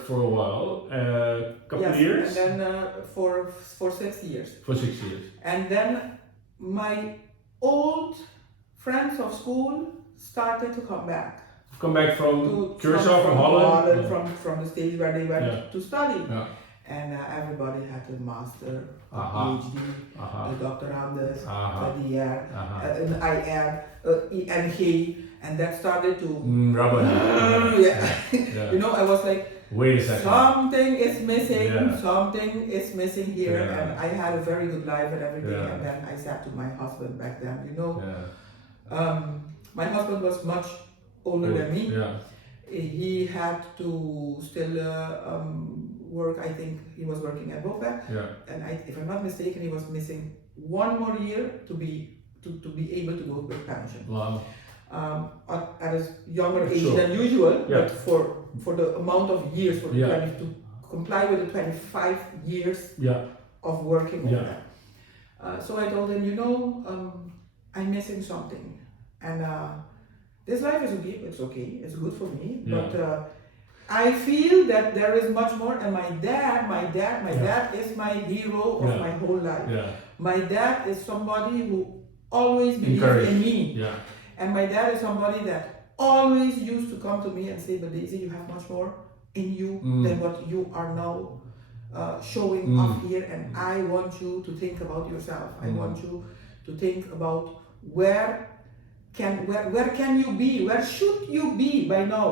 for a while, couple of Yes, years? and then for 6 years. For 6 years. And then my old friends of school started to come back. Come back from Curacao, from Holland? From the States where they went Yeah. to study. Yeah. And everybody had a master, a Aha. PhD, Aha. a doctorandus, Aha. a DR, Aha. an IR, ENG, and that started to Rubber. yeah. You know, I was like, wait a second. something is missing, Yeah. something is missing here, Yeah. and I had a very good life and everything. Yeah. And then I said to my husband back then, you know, Yeah. my husband was much older than me. Yeah. He had to still work. I think he was working at BOPEC, Yeah. and if I'm not mistaken, he was missing one more year to be able to go with pension. Wow. At a younger age Sure. than usual, Yeah. but for the amount of years for the Yeah. 20, to comply with the 25 years Yeah. of working on Yeah. that. So I told him, you know, I'm missing something, and this life is okay. It's okay. It's good for me, Yeah. but I feel that there is much more. And my dad is my hero of Yeah. my whole life. Yeah. My dad is somebody who always believed Encourage. in me. Yeah. And my dad is somebody that always used to come to me and say, but Daisy, you have much more in you than what you are now showing off here. And I want you to think about yourself. I want you to think about where can you be? Where should you be by now?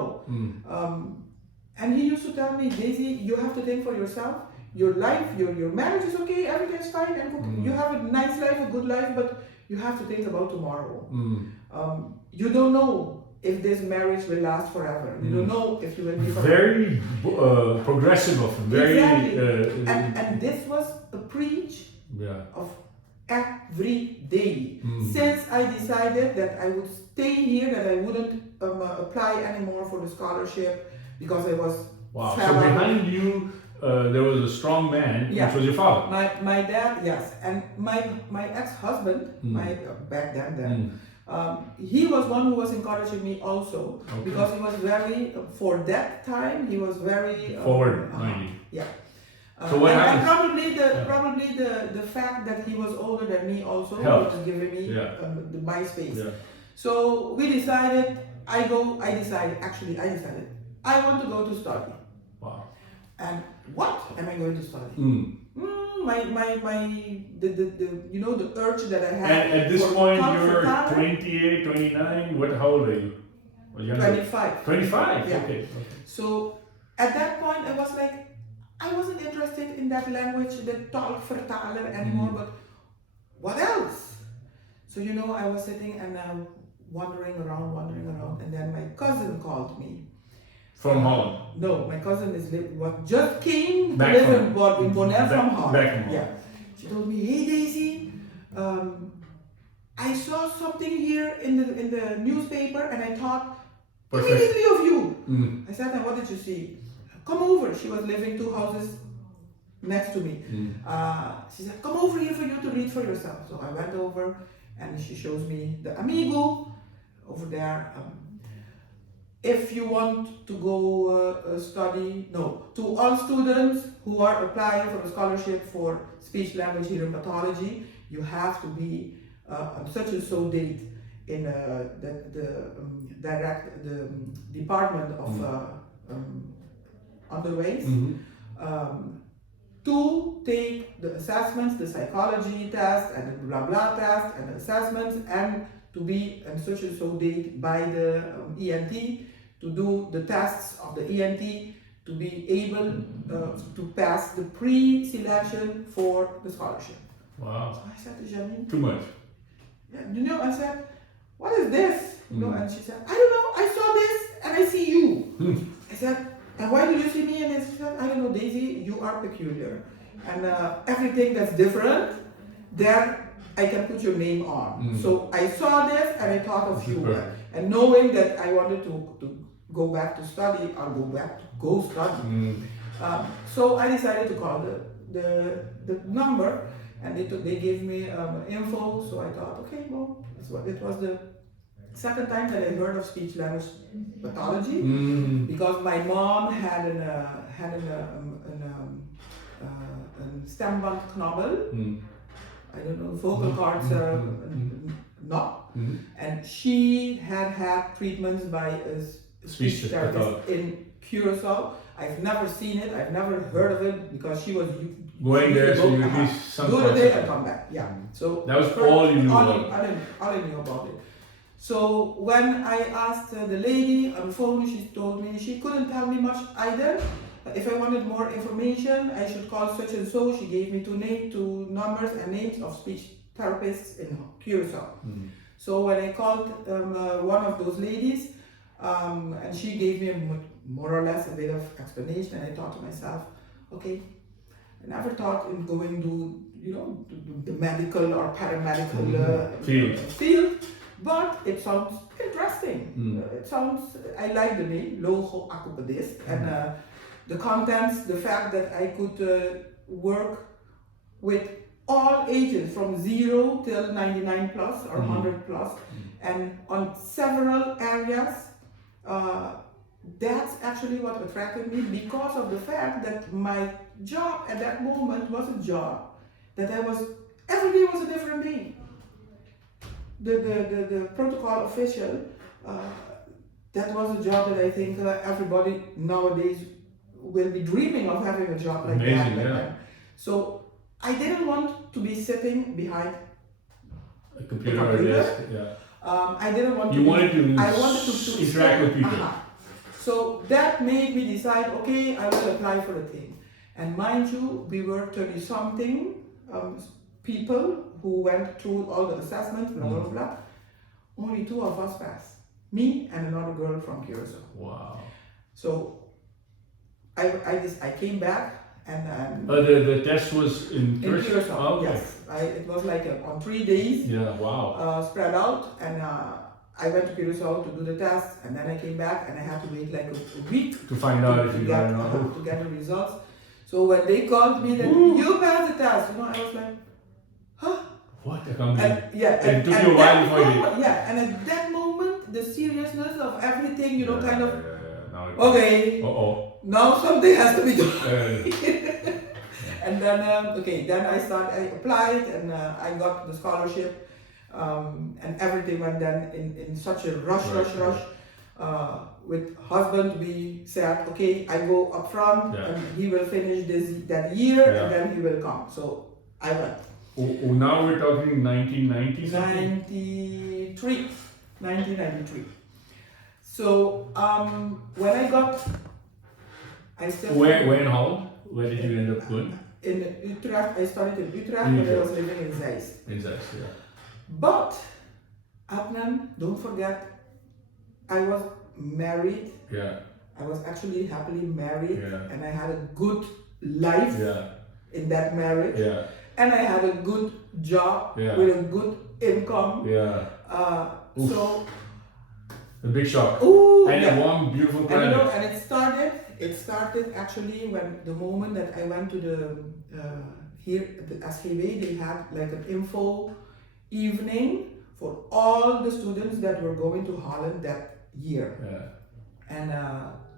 And he used to tell me, Daisy, you have to think for yourself. Your life, your marriage is okay, everything's fine, and you have a nice life, a good life, but you have to think about tomorrow. You don't know if this marriage will last forever. You don't know if you will be very progressive of him. Very. Exactly. And this was a preach of every day. Since I decided that I would stay here, that I wouldn't apply anymore for the scholarship because I was wow. So behind you, there was a strong man, which was your father. My dad, yes, and my ex-husband, back then, he was one who was encouraging me also, because he was very, for that time, he was very forward. Yeah. So what happened? And probably the fact that he was older than me also was giving me my space. Yeah. So we decided. I decided. I want to go to study. Wow. And what am I going to study? The you know, the urge that I had. And at this point you're 28, 29, how old are you? 25. 25? Yeah. Okay. So at that point I was like, I wasn't interested in that language, the taalvertaler anymore, but what else? So you know, I was sitting and wandering around, and then my cousin called me. From Holland? No, my cousin is what just came back to live in Bonaire from Holland. Back from Holland. Yeah. She told me, hey Daisy, I saw something here in the newspaper and I thought immediately of you. I said, and what did you see? Come over. She was living 2 houses next to me. She said, come over here for you to read for yourself. So I went over and she shows me the Amigo over there. If you want to go study, to all students who are applying for a scholarship for speech language here in pathology, you have to be on such and so date in the department of underways to take the assessments, the psychology test and the blah blah test and the assessments, and to be on such and so date by the ENT to do the tests of the ENT to be able to pass the pre-selection for the scholarship. Wow. So I said to Janine, too much. Yeah, you know, I said, what is this? You know, and she said, I don't know, I saw this and I see you. I said, and why do you see me? And she said, I don't know, Daisy, you are peculiar. And everything that's different, there I can put your name on. So I saw this and I thought of you. And knowing that I wanted to go back to study, go study. So I decided to call the number, and they gave me info. So I thought, okay, well, it was the second time that I heard of speech language pathology, because my mom had a stemband knobbel. I don't know, vocal cords not, and she had treatments by a speech therapist in Curacao. I've never seen it, I've never heard of it, because she was going there, so you at least some go a day and come back. Yeah. So that was all you knew about. All I knew about it. So when I asked the lady on the phone, she told me she couldn't tell me much either. If I wanted more information, I should call such and so. She gave me two numbers and names of speech therapists in Curacao. So when I called one of those ladies, and she gave me more or less a bit of explanation, and I thought to myself, okay, I never thought in going to the medical or paramedical field, but it sounds interesting. It sounds, I like the name, logo accompagnist, and the contents, the fact that I could work with all ages from 0 till 99 plus or 100 plus, and on several areas. That's actually what attracted me, because of the fact that my job at that moment was a job that every day was a different day. The protocol official, that was a job that I think everybody nowadays will be dreaming of having a job like amazing, that. Yeah. So I didn't want to be sitting behind a computer. I didn't want I wanted to interact with people. So that made me decide, okay, I will apply for the thing. And mind you, we were 30-something people who went through all the assessments, blah, blah, blah. Only 2 of us passed. Me and another girl from Curacao. Wow. So I came back, and the test was in Curacao. Oh, okay. Yes, it was like on 3 days. Yeah, wow. Spread out, and I went to Curacao to do the test, and then I came back, and I had to wait like a week to find out if you got it or to get the results. So when they called me that you passed the test, I was like, huh? What? I can't believe. It took you a while before you did. Yeah, and at that moment, the seriousness of everything, kind of. Now okay. Now something has to be done. And then, then I applied, and I got the scholarship, and everything went then in such a rush. With husband, we said, okay, I go up front, and he will finish that year, and then he will come. So I went. Now we're talking 1990 something? 1993. So when I got, I still. Where in Holland? Where did you end up going? In Utrecht. I started in Utrecht, but I was living in Zeist. In Zeist, yeah. But Adnan, don't forget, I was married. Yeah. I was actually happily married, yeah. and I had a good life in that marriage. Yeah. And I had a good job with a good income. Yeah. So. A big shock. Ooh, and a warm, beautiful planet. And it started actually when the moment that I went to the here at the SGW, they had like an info evening for all the students that were going to Holland that year. Yeah. And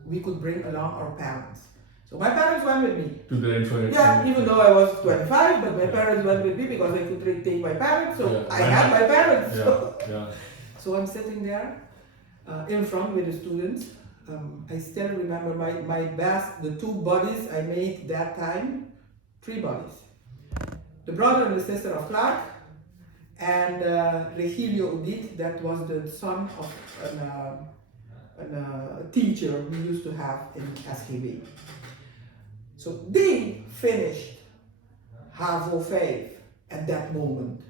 we could bring along our parents. So my parents went with me. To the info. Yeah, even though I was 25, but my parents went with me because I could take my parents. So I had my parents. So I'm sitting there in front with the students. I still remember my best, the 2 buddies I made that time, 3 buddies. The brother and the sister of Clark, and Regilio Udit, that was the son of a teacher we used to have in SGW. So they finished HAVO 5 at that moment.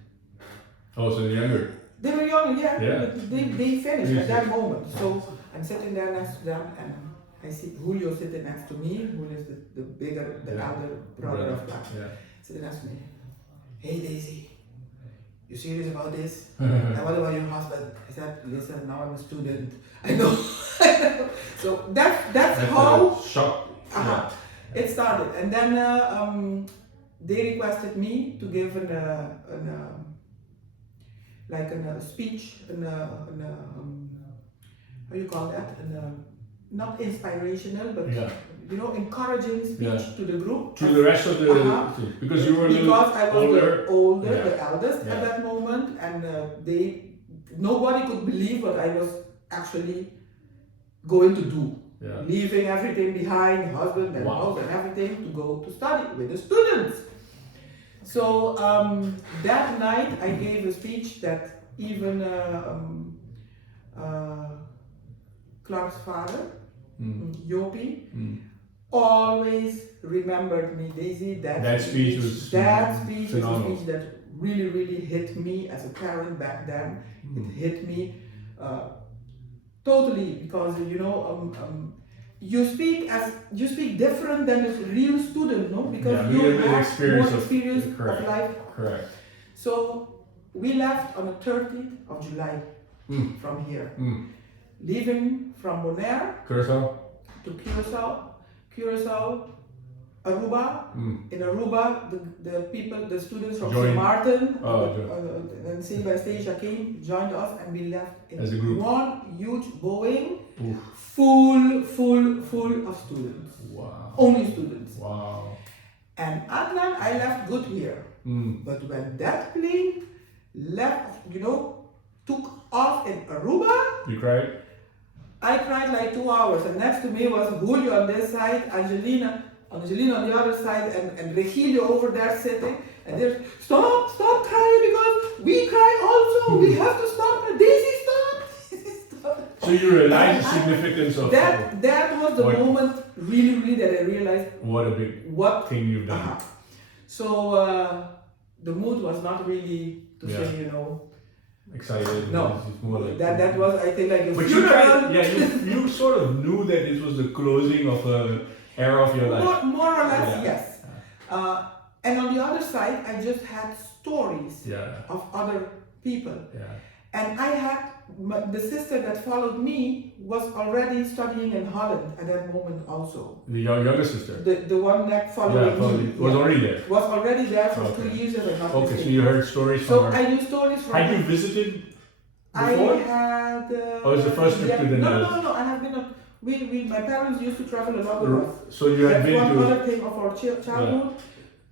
Oh, so they're younger? They were young, but they finished at that moment. So I'm sitting there next to them, and I see Julio sitting next to me, who is the elder brother of Clark. Sitting next to me. Hey Daisy, you serious about this? And what about your husband? I said, listen, now I'm a student. I know. So that's how shock. It started. And then they requested me to give like a speech, how you call that? Not inspirational, but encouraging speech to the group. To the rest of the because you were a little because I was older, the older, the eldest at that moment, and nobody could believe what I was actually going to do. Yeah. Leaving everything behind, husband and house and everything, to go to study with the students. So that night I gave a speech that even Clark's father, Jopi, always remembered me. Daisy, that speech was a speech that really, really hit me as a parent back then. It hit me totally, because you speak different than a real student, no? Because you have more experience of life. Correct. So we left on the 30th of July from here, leaving from Bonaire to Curacao, Aruba. In Aruba, the students from St. Martin and St. Jacques joined us, and we left in as a group. One huge Boeing, full of students. Wow. Only students. Wow. And Adnan, I left good here. But when that plane left, took off in Aruba, you cried? I cried like 2 hours, and next to me was Julio on this side, Angelina on the other side, and Regilio over there sitting, and they're stop crying, because we cry also, we have to stop, Daisy stop. So you realize the significance of that was the moment really that I realized what a big thing you've done. So the mood was not really to say, excited. No, it's more like that was, I think, like a but you sort of knew that this was the closing of an era of your life. More or less, yes. And on the other side, I just had stories of other people. And I had the sister that followed me was already studying in Holland at that moment also. The younger sister? The one that followed me. Was already there? Was already there for 2 years, if I'm not mistaken. So you heard stories from her? So I knew stories from her. Had you visited before? I had... or was the first trip to the Netherlands? No, I have been... My parents used to travel a lot with us. So you had been to... That's one other thing of our childhood.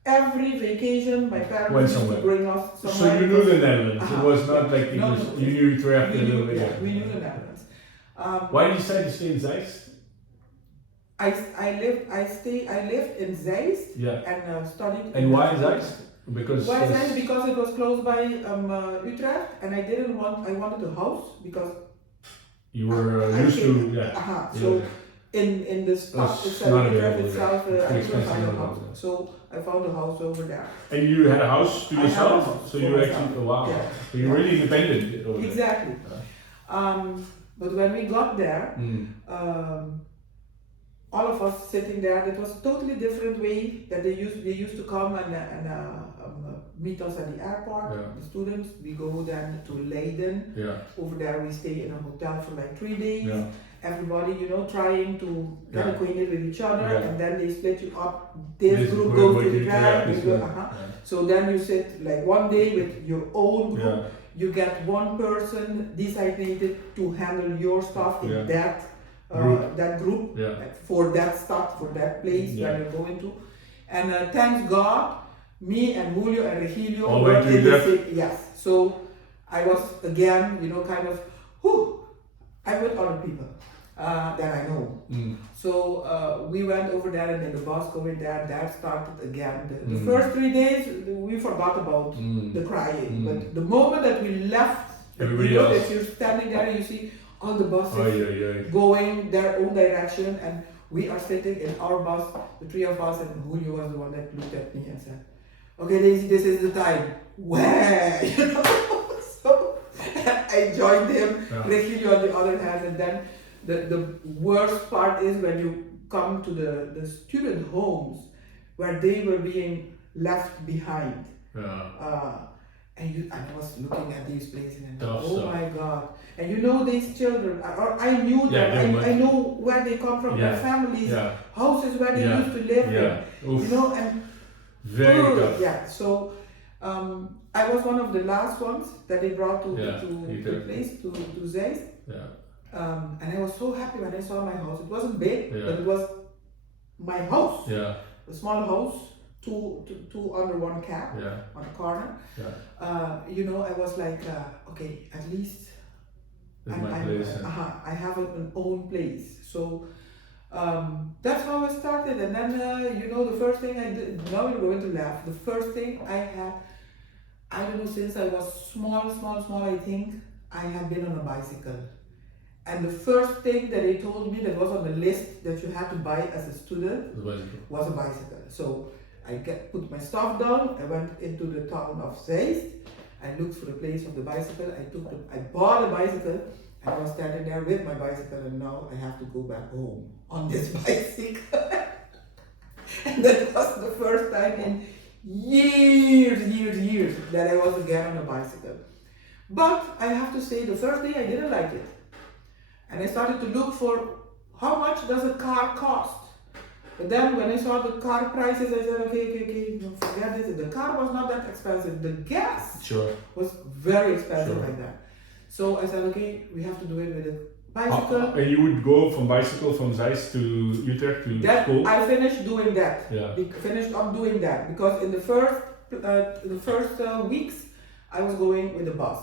Every vacation, my parents used to bring us somewhere. So you knew the Netherlands. It was not like you knew it after a little bit. Yeah, we knew the Netherlands. Why did you decide to stay in Zeist? I lived in Zeist and studied. And why Zeist? Because it was close by Utrecht, and I wanted a house because you were used to So in the spot itself, Utrecht itself, I couldn't find a house. So I found a house over there. And you had a house to yourself? House so you actually, wow. Yeah. So you're really independent over exactly. But when we got there, all of us sitting there, it was a totally different way that they used to come and meet us at the airport, the students. We go then to Leiden. Over there we stay in a hotel for like 3 days. Everybody, trying to get acquainted with each other, and then they split you up. This group goes to the track. So then you sit like one day with your own group. You get one person designated to handle your stuff in that group for that stuff, for that place where you're going to. And thanks God, me and Julio and Regilio were in the same. Yes. So I was again, kind of, I'm with other people that I know. So we went over there, and then the bus going there, that started again. The first 3 days, we forgot about the crying. But the moment that we left, that you're standing there and you see all the buses going their own direction, and we are sitting in our bus, the three of us, and Julio was the one that looked at me and said, "Okay, Daisy, this is the time." Where? So I joined him, Regilio on the other hand, and then the worst part is when you come to the student homes where they were being left behind. And I was looking at these places and my God. And these children, I knew them, I know where they come from, their families, houses where they used to live in, and very tough. So I was one of the last ones that they brought to Utrecht. the place, to Zeist. Yeah. And I was so happy when I saw my house. It wasn't big, Yeah. but it was my house. Yeah. A small house, two under one cap Yeah. on a corner. Yeah. You know, I was like, okay, at least That's my place. I have an own place. So that's how I started. And then, you know, the first thing I did, now you're going to laugh. The first thing I had, I don't know, since I was small, I think, I had been on a bicycle. And the first thing that they told me that was on the list that you had to buy as a student was a bicycle. So I put my stuff down, I went into the town of Zeist, I looked for the place of the bicycle, I bought a bicycle, and I was standing there with my bicycle, and now I have to go back home on this bicycle. And that was the first time in years that I was again on a bicycle. But I have to say, the first day I didn't like it. And I started to look for how much does a car cost. But then when I saw the car prices, I said, okay, no, forget this. The car was not that expensive. The gas was very expensive like that. So I said, okay, we have to do it with a bicycle. And you would go from bicycle from Zeist to Utrecht to school? I finished doing that. Yeah. Finished up doing that because in the first weeks I was going with the bus.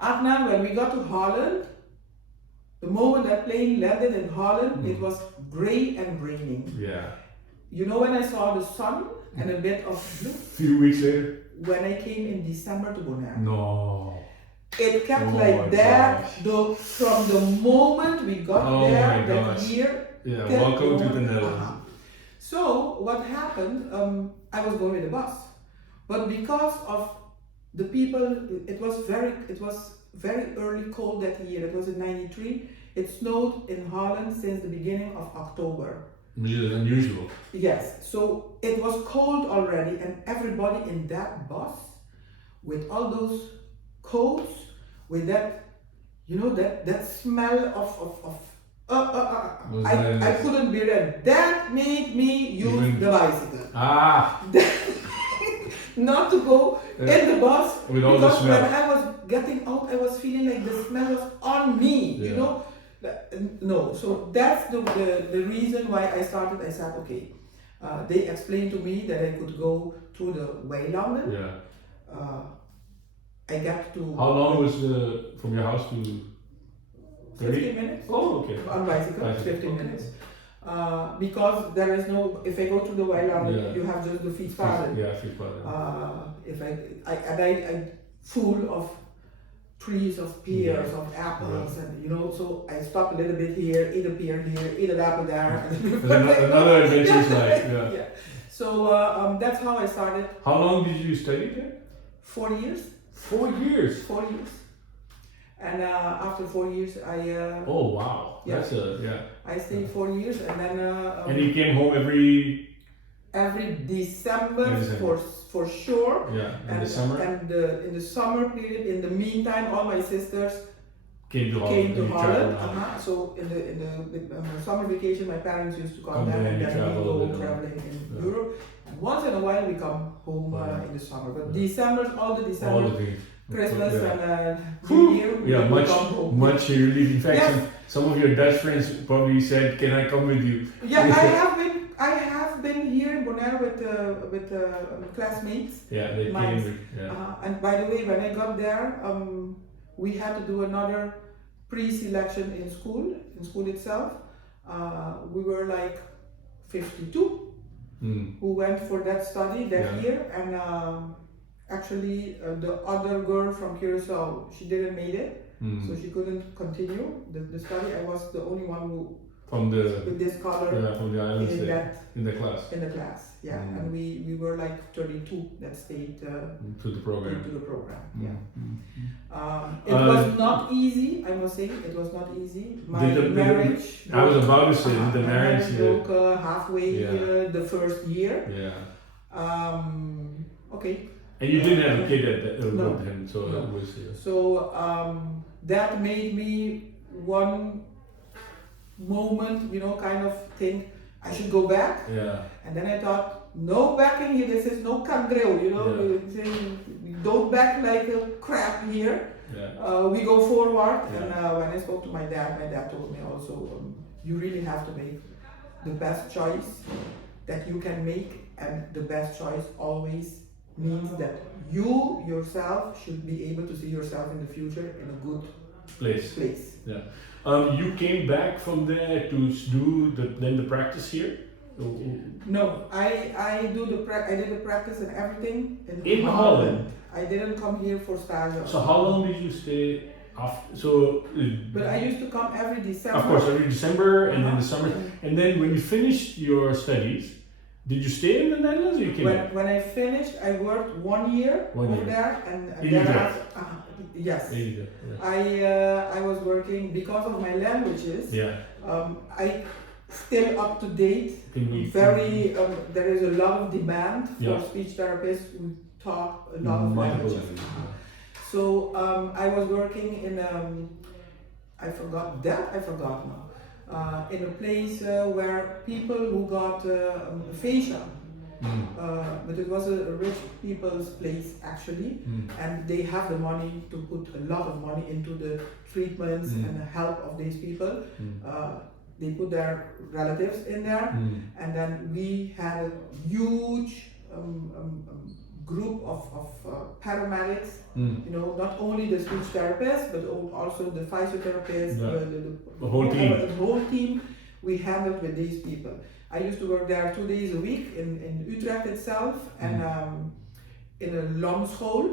After when we got to Holland, the moment that plane landed in Holland, it was grey and raining. Yeah. You know, when I saw the sun and a bit of blue. Few weeks later? When I came in December to Bonaire. No. It kept like that from the moment we got there that year. Yeah, welcome to the Netherlands. So what happened, I was going with the bus. But because of the people, it was very early cold that year. It was in '93. It snowed in Holland since the beginning of October. Which is unusual. Yes, so it was cold already, and everybody in that bus with all those coats, with that, you know, that smell of I couldn't bear it. That made me use the bicycle. Not to go in the bus with all because the smell. when I was getting out, I was feeling like the smell was on me. You know, no. So that's the reason why I started. I said, okay. They explained to me that I could go through the Weilanden. Yeah. I got to. How long was from your house to? 15 minutes. Oh, okay. On bicycle, 15 minutes. Because there is no, if I go to the Weilanden, you have just the fietspaden. Yeah, fietspaden. If I full of trees, of pears, of apples, and you know, so I stop a little bit here, eat a pear here, eat an apple there. Another adventure is like, yeah. So that's how I started. How long did you study there? 4 years. 4 years? 4 years. And after 4 years, I. Oh wow! Yeah. That's I stayed 4 years, and then. And you came home every December for sure. Yeah. In the summer. And in the summer period, in the meantime, all my sisters came to Holland. So in the summer vacation, my parents used to come down and then we go traveling in Europe. And once in a while, we come home in the summer. But December, all the December. Christmas and New Year. Yeah, much relief. In fact, some of your Dutch friends probably said, "Can I come with you?" Yeah, I have been here in Bonaire with classmates. Yeah, they came. And by the way, when I got there, we had to do another pre-selection in school itself. We were like 52 who went for that study that year, and. Actually, the other girl from Curacao, she didn't make it, so she couldn't continue the study. I was the only one who with this color from the islands in the class. Yeah, and we were like 32 that stayed to the program. It was not easy, I must say. It was not easy. My marriage. I was about to say the marriage broke halfway the first year. Yeah. Okay. And you didn't have a kid with him, so it was. So that made me one moment, you know, kind of think I should go back. Yeah. And then I thought, no backing here. This is no kandril, you know. We don't back like a crap here. Yeah. We go forward. Yeah. And when I spoke to my dad told me also, you really have to make the best choice that you can make, and the best choice always means that you yourself should be able to see yourself in the future in a good place. Yeah. You came back from there to do the practice here? No, I did the practice and everything in Holland. I didn't come here for stage. So how long did you stay after? But I used to come every December. Of course, every December and then the summer. And then when you finished your studies, did you stay in the Netherlands or you came back? When I finished, I worked 1 year over there, and yes. Yeah. I was working because of my languages. Yeah. I still up to date. There is a lot of demand for speech therapists who talk a lot of languages. So I was working in I forgot now. In a place where people who got aphasia, but it was a rich people's place actually, and they have the money to put a lot of money into the treatments and the help of these people. They put their relatives in there, and then we had a huge group of paramedics, you know, not only the speech therapists, but also the physiotherapists, the whole team. The whole team we handled with these people. I used to work there 2 days a week in Utrecht itself, and in a Lomschool.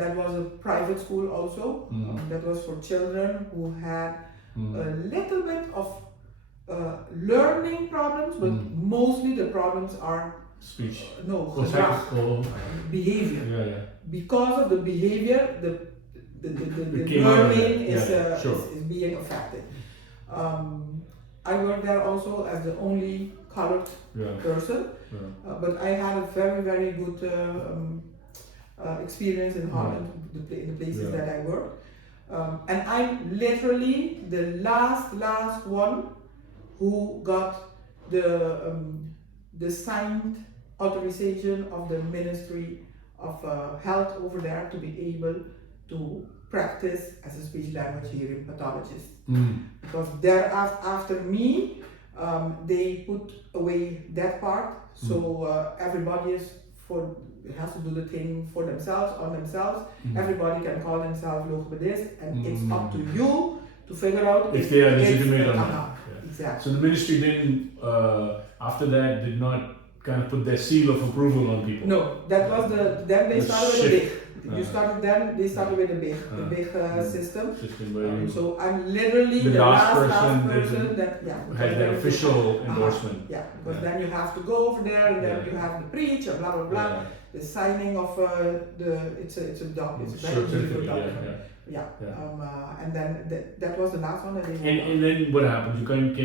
That was a private school also. That was for children who had a little bit of learning problems, but mostly the problems are speech. Behavior. Yeah. Because of the behavior, the learning is being affected. I worked there also as the only colored person, but I had a very, very good experience in Holland, in the places that I worked. And I'm literally the last one who got the signed authorization of the Ministry of Health over there to be able to practice as a speech language hearing pathologist. Because after me, they put away that part, so everybody has to do the thing for themselves, on themselves. Everybody can call themselves logopedist, and it's up to you to figure out if they are legitimate or not. Exactly. So the ministry didn't, after that, did not kind of put their seal of approval on people. No, that was then they started with the big. They started with the big system. So I'm literally the last person that has the official endorsement. Because then you have to go over there, and then you have to preach and blah blah blah. The signing of it's a document. It's a very beautiful document. And then that was the last one that they. And then what happened? You came back.